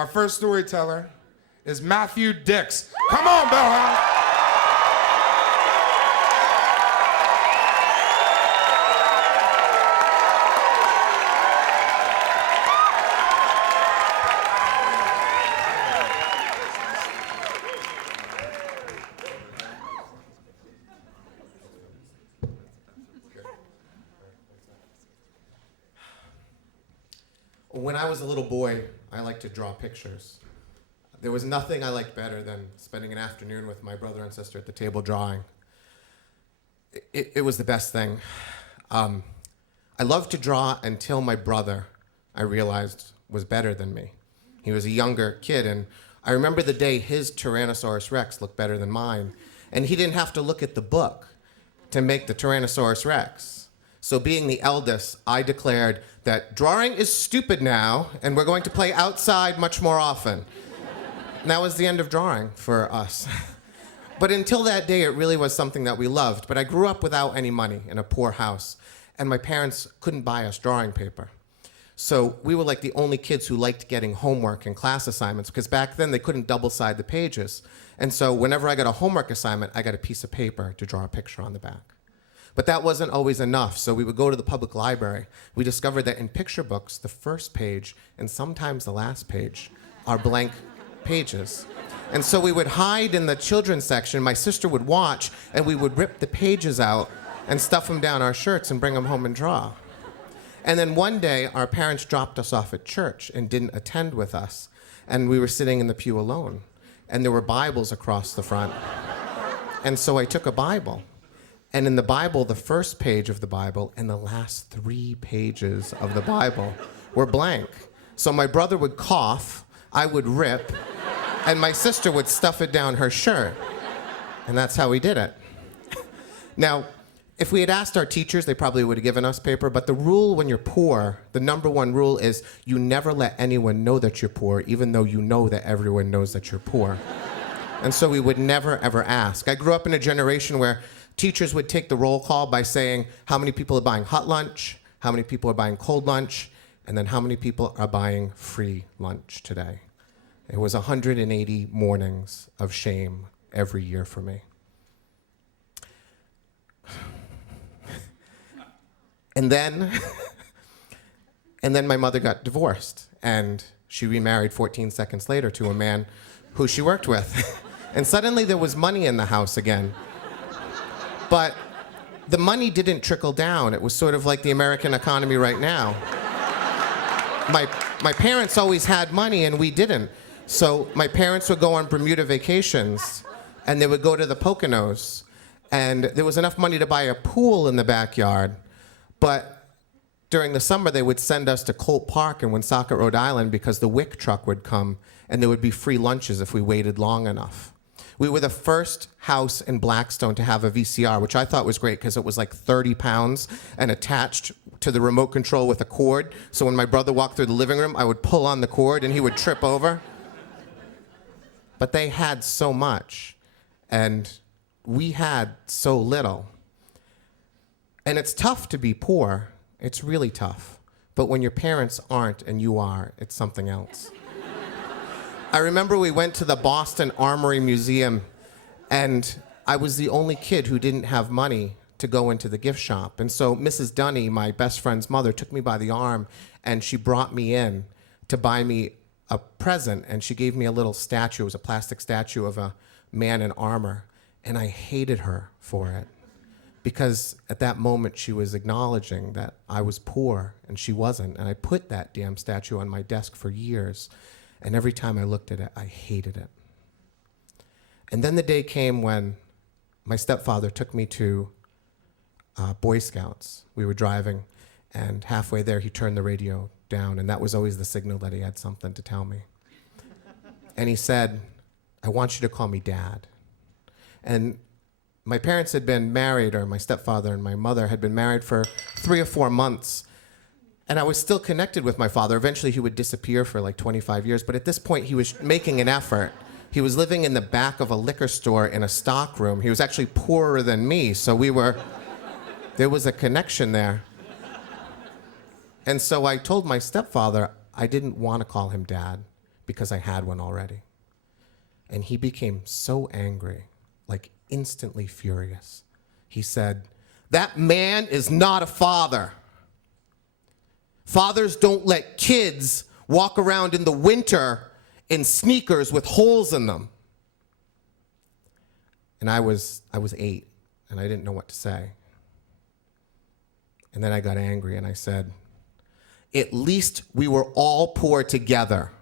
Our first storyteller is Matthew Dix. Come on, Bellhound. When I was a little boy, I liked to draw pictures. There was nothing I liked better than spending an afternoon with my brother and sister at the table drawing. It was the best thing. I loved to draw until my brother, I realized, was better than me. He was a younger kid, and I remember the day his Tyrannosaurus Rex looked better than mine, and he didn't have to look at the book to make the Tyrannosaurus Rex. So being the eldest, I declared that drawing is stupid now, and we're going to play outside much more often. And that was the end of drawing for us. But until that day, it really was something that we loved. But I grew up without any money in a poor house, and my parents couldn't buy us drawing paper. So we were like the only kids who liked getting homework and class assignments, because back then they couldn't double-side the pages. And so whenever I got a homework assignment, I got a piece of paper to draw a picture on the back. But that wasn't always enough, so we would go to the public library. We discovered that in picture books, the first page, and sometimes the last page, are blank pages. And so we would hide in the children's section. My sister would watch, and we would rip the pages out and stuff them down our shirts and bring them home and draw. And then one day, our parents dropped us off at church and didn't attend with us. And we were sitting in the pew alone. And there were Bibles across the front. And so I took a Bible. And in the Bible, the first page of the Bible and the last 3 pages of the Bible were blank. So my brother would cough, I would rip, and my sister would stuff it down her shirt. And that's how we did it. Now, if we had asked our teachers, they probably would have given us paper, but the rule when you're poor, the number one rule is you never let anyone know that you're poor, even though you know that everyone knows that you're poor. And so we would never, ever ask. I grew up in a generation where teachers would take the roll call by saying how many people are buying hot lunch, how many people are buying cold lunch, and then how many people are buying free lunch today. It was 180 mornings of shame every year for me. And then my mother got divorced, and she remarried 14 seconds later to a man who she worked with. And suddenly there was money in the house again. But the money didn't trickle down. It was sort of like the American economy right now. My parents always had money and we didn't. So my parents would go on Bermuda vacations and they would go to the Poconos. And there was enough money to buy a pool in the backyard. But during the summer, they would send us to Colt Park in Woonsocket, Rhode Island, because the WIC truck would come and there would be free lunches if we waited long enough. We were the first house in Blackstone to have a VCR, which I thought was great because it was like 30 pounds and attached to the remote control with a cord. So when my brother walked through the living room, I would pull on the cord and he would trip over. But they had so much, and we had so little. And it's tough to be poor. It's really tough. But when your parents aren't and you are, it's something else. I remember we went to the Boston Armory Museum, and I was the only kid who didn't have money to go into the gift shop. And so Mrs. Dunny, my best friend's mother, took me by the arm, and she brought me in to buy me a present, and she gave me a little statue. It was a plastic statue of a man in armor, and I hated her for it. Because at that moment, she was acknowledging that I was poor, and she wasn't. And I put that damn statue on my desk for years. And every time I looked at it, I hated it. And then the day came when my stepfather took me to Boy Scouts. We were driving, and halfway there, he turned the radio down, and that was always the signal that he had something to tell me. And he said, "I want you to call me Dad." And my parents had been married, or my stepfather and my mother had been married for 3 or 4 months. And I was still connected with my father. Eventually, he would disappear for like 25 years. But at this point, he was making an effort. He was living in the back of a liquor store in a stock room. He was actually poorer than me. So there was a connection there. And so I told my stepfather I didn't want to call him Dad because I had one already. And he became so angry, like instantly furious. He said, "That man is not a father. Fathers don't let kids walk around in the winter in sneakers with holes in them." And I was 8, and I didn't know what to say. And then I got angry, and I said, "At least we were all poor together.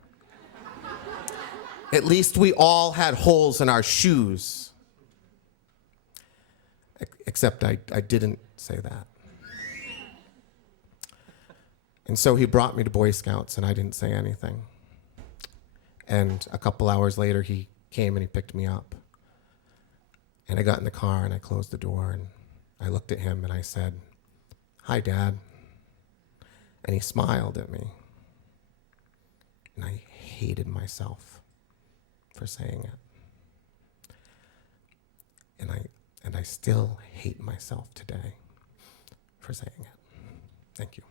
At least we all had holes in our shoes." Except I didn't say that. And so he brought me to Boy Scouts, and I didn't say anything. And a couple hours later, he came and he picked me up. And I got in the car, and I closed the door, and I looked at him, and I said, "Hi, Dad." And he smiled at me. And I hated myself for saying it. And I still hate myself today for saying it. Thank you.